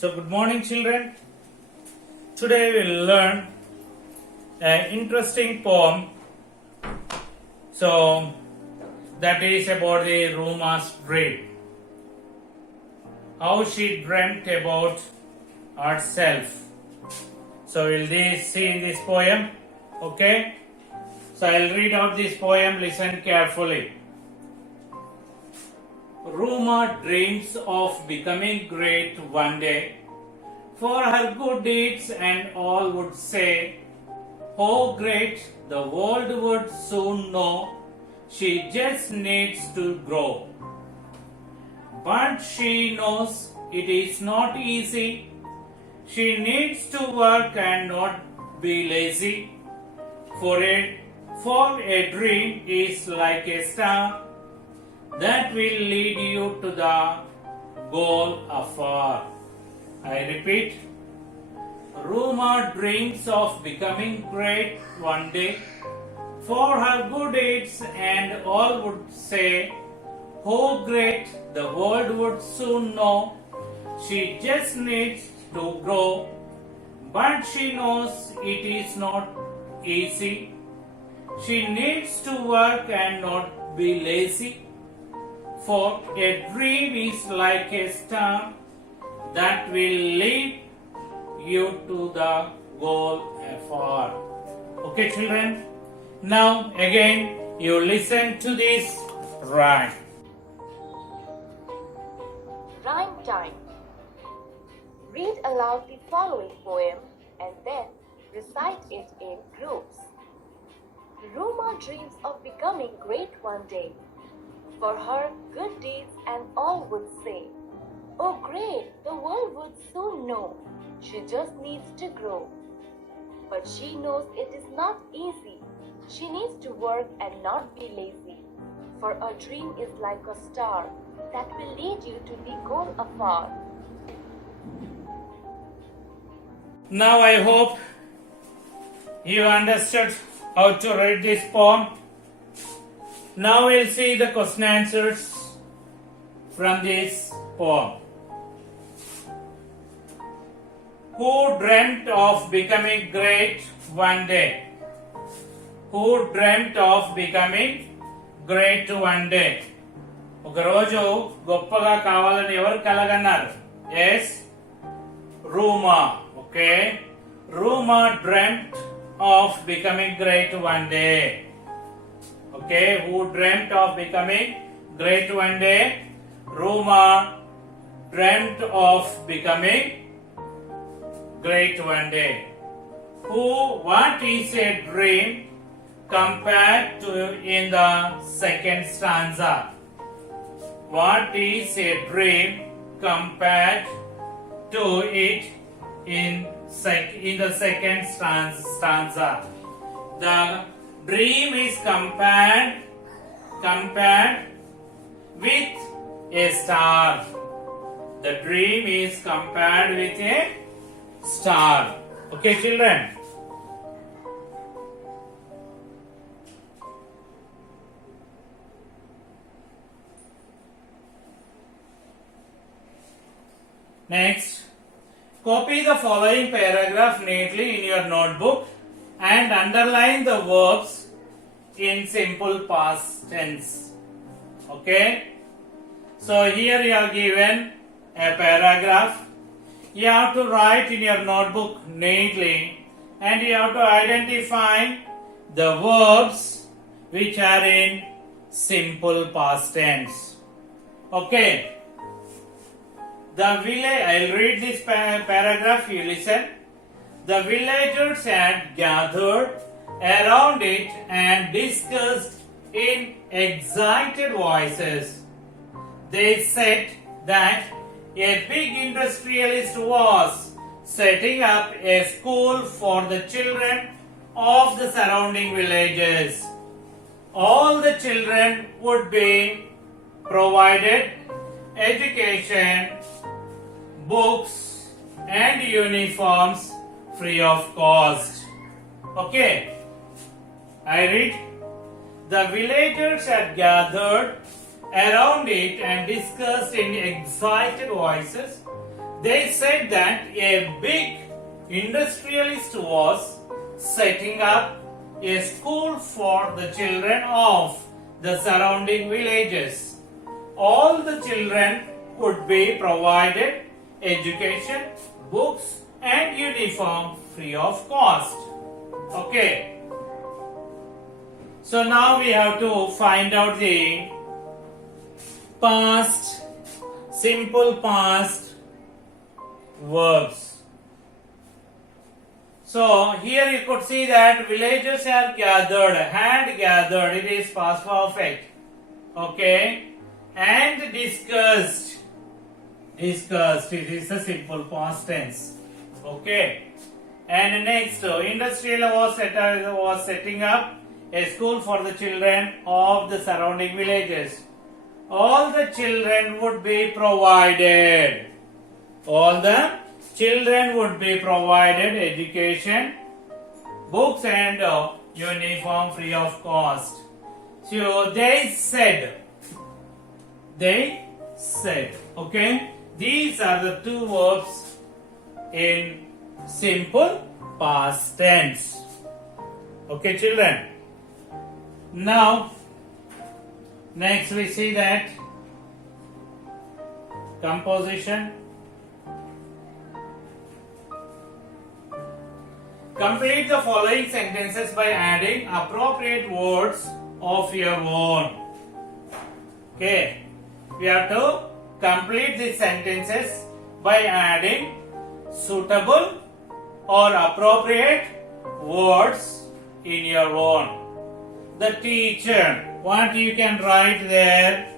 So, good morning, children. Today we'll learn an interesting poem. So, that is about the Ruma's dream. How she dreamt about herself. So, will they see this poem? Okay. So, I'll read out this poem. Listen carefully. Ruma dreams of becoming great one day. For her good deeds, and all would say, "Oh, great, the world would soon know. She just needs to grow." But she knows it is not easy. She needs to work and not be lazy. For a dream is like a star that will lead you to the goal afar. I repeat, Ruma dreams of becoming great one day. For her good deeds, and all would say, "Oh, great, the world would soon know. She just needs to grow." But she knows it is not easy. She needs to work and not be lazy. For a dream is like a star that will lead you to the goal afar. Okay, children? Now, again, you listen to this rhyme. Rhyme time. Read aloud the following poem and then recite it in groups. Ruma dreams of becoming great one day. For her good deeds, and all would say, "Oh, great, the world would soon know. She just needs to grow." But she knows it is not easy. She needs to work and not be lazy. For a dream is like a star that will lead you to the goal afar. Now, I hope you understood how to read this poem. Now, we'll see the question answers from this poem. Who dreamt of becoming great one day? Who dreamt of becoming great one day? ఒక రోజు గొప్పగా కావాలని ఎవరు కలగన్నారు? Yes, Ruma. Okay, Ruma dreamt of becoming great one day. Okay, who dreamt of becoming great one day? Ruma dreamt of becoming great one day. What is a dream compared to in the second stanza? What is a dream compared to it in the second stanza? The dream is compared with a star. The dream is compared with a star. Okay, children? Next, copy the following paragraph neatly in your notebook and underline the verbs in simple past tense. Okay? So here you are given a paragraph. You have to write in your notebook neatly and you have to identify the verbs which are in simple past tense. Okay? I'll read this paragraph, you listen. The villagers had gathered around it and discussed in excited voices. They said that a big industrialist was setting up a school for the children of the surrounding villages. All the children would be provided education, books and uniforms free of cost. Okay, I read. The villagers had gathered around it and discussed in excited voices. They said that a big industrialist was setting up a school for the children of the surrounding villages. All the children would be provided education, books, and uniform free of cost. Okay. So now we have to find out the past, simple past verbs. So here you could see that villagers are gathered, had gathered, it is past perfect. Okay. And discussed, it is a simple past tense. Okay. And next, industrial was setting up a school for the children of the surrounding villages. All the children would be provided. All the children would be provided education, books, and uniform free of cost. So they said. Okay. These are the two verbs in simple past tense. Okay, children. Now, next we see that composition. Complete the following sentences by adding appropriate words of your own. Okay. We have to complete these sentences by adding suitable or appropriate words in your own. The teacher, what you can write there?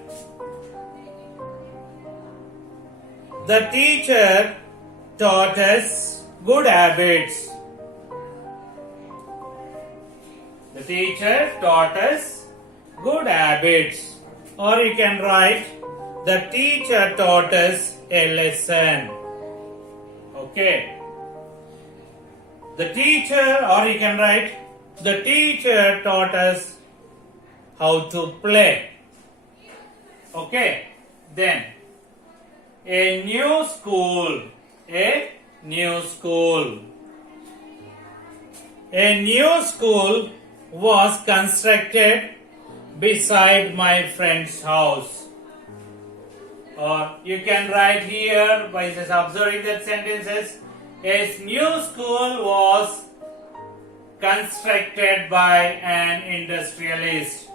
The teacher taught us good habits. The teacher taught us good habits. Or you can write, the teacher taught us a lesson. Okay. The teacher, or you can write, the teacher taught us how to play. Okay. Then, a new school. A new school. A new school was constructed beside my friend's house. Or you can write here by just observing that sentences. A new school was constructed by an industrialist.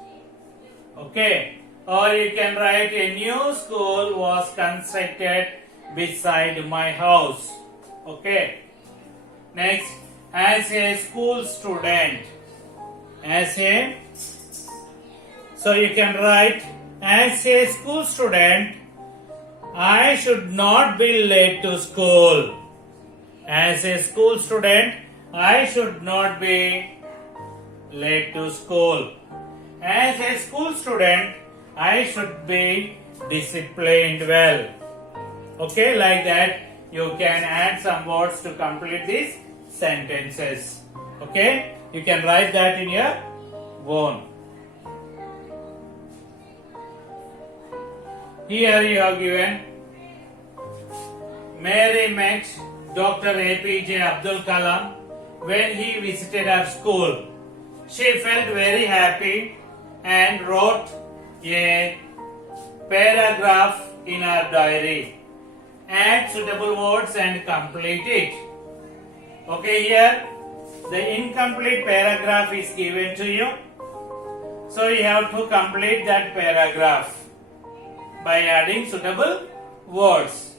Okay. Or you can write, a new school was constructed beside my house. Okay. Next, as a school student. So you can write, as a school student, I should not be late to school. As a school student, I should not be late to school. As a school student, I should be disciplined well. Okay, like that you can add some words to complete these sentences. Okay, you can write that in your own. Here you have given, Mary met Dr. APJ Abdul Kalam when he visited her school. She felt very happy and wrote a paragraph in her diary. Add suitable words and complete it. Okay, here the incomplete paragraph is given to you. So you have to complete that paragraph by adding suitable words.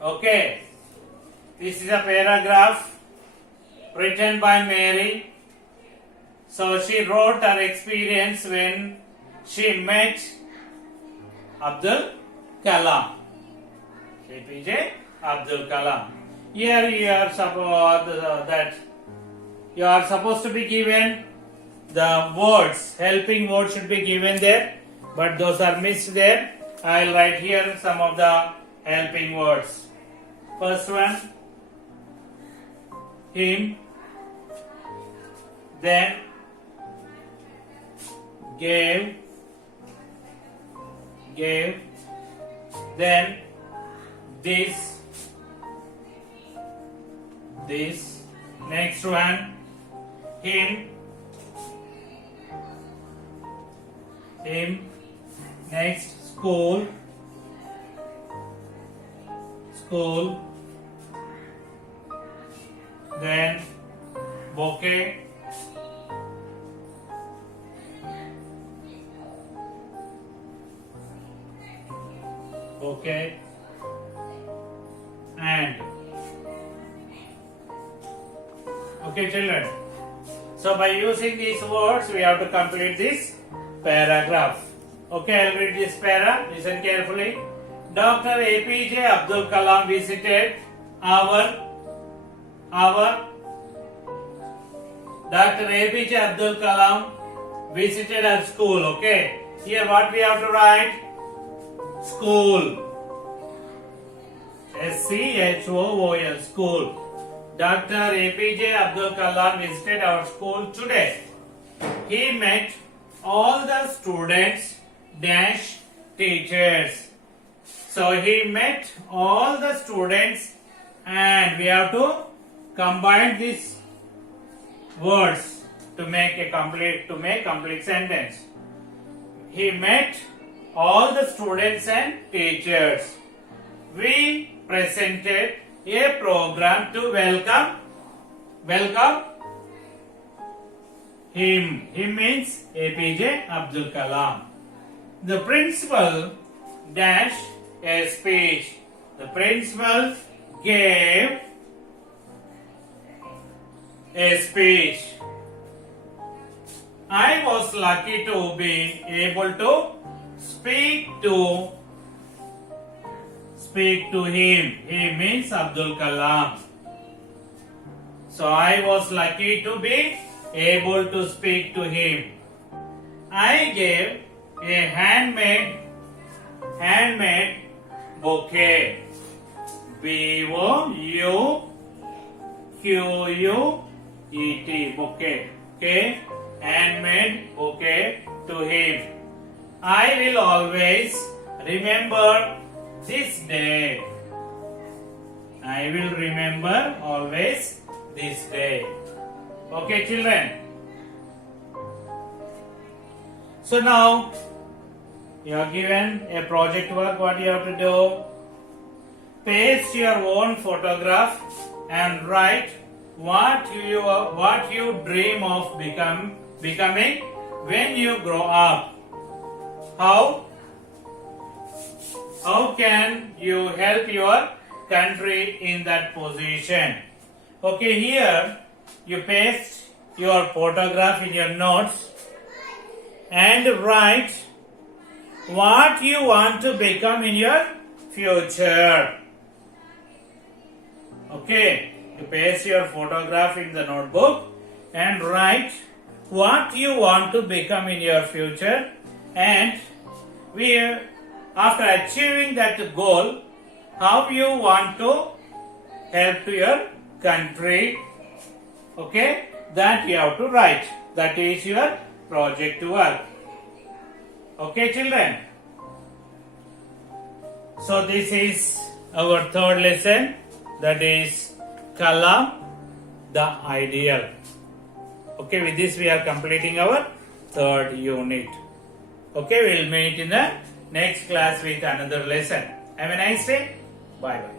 Okay. This is a paragraph written by Mary. So she wrote her experience when she met Abdul Kalam. APJ Abdul Kalam. Here you are supposed to be given the words, helping words should be given there, but those are missed there. I will write here some of the helping words. First one, him, then gave, then this, this. Next one, him. Next, school. Then bouquet. And okay, children. So by using these words, we have to complete this paragraph. Okay, I'll read this para. Listen carefully. Dr. APJ Abdul Kalam visited our Dr. APJ Abdul Kalam visited our school. Okay, here what we have to write? School. SCHOOL, school. Dr. APJ Abdul Kalam visited our school today. He met all the students dash teachers. So he met all the students, and we have to combine these words to make complete sentence. He met all the students and teachers. We presented a program to welcome him. Him means APJ Abdul Kalam. The principal dash a speech. The principal gave a speech. I was lucky to be able to speak to him. He means Abdul Kalam. So I was lucky to be able to speak to him. I gave a handmade bouquet. BOUQUET, bouquet. Okay, handmade bouquet to him. I will always remember this day. I will remember always this day. Okay, children. So now you are given a project work. What you have to do? Paste your own photograph and write what you dream of becoming when you grow up. How can you help your country in that position? Okay, here you paste your photograph in your notes and write what you want to become in your future. Okay, you paste your photograph in the notebook and write what you want to become in your future, and after achieving that goal, how you want to help to your country. Okay, that you have to write. That is your project work. Okay, children. So this is our third lesson, that is Kalam, the ideal. Okay, with this we are completing our third unit. Okay, we will meet in the next class with another lesson. Have a nice day. Bye bye.